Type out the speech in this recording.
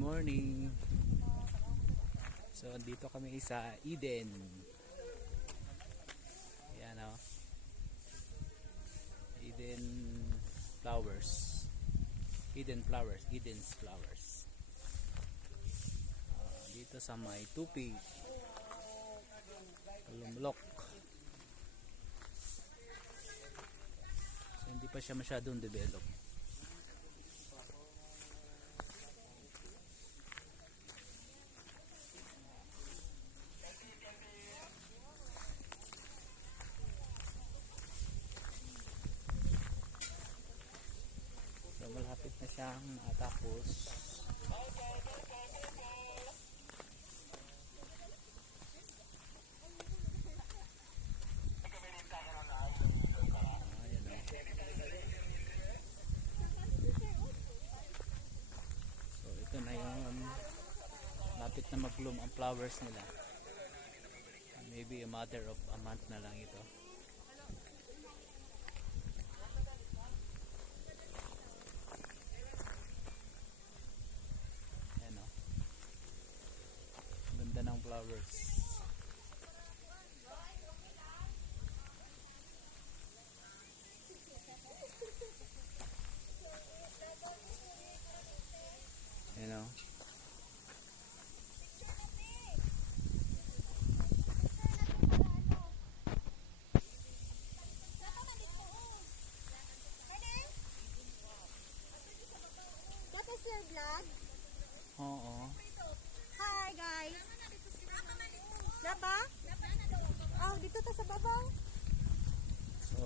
morning. So, dito kami sa Eden. Ayan o. Eden Flowers. Eden Flowers. Eden's Flowers. Dito sa may Tupi. Lumlok. So, hindi pa siya masyadong develop. So, malapit na siyang matapos. Ayan o. So, ito na yung lapit na mag-bloom ang flowers nila. Maybe a matter of a month na lang ito. Ayan o. Ganda ng flowers. Ayan o. That is your vlog? Oo. Hi guys! Laba? Oh, dito ta sa babaw. So,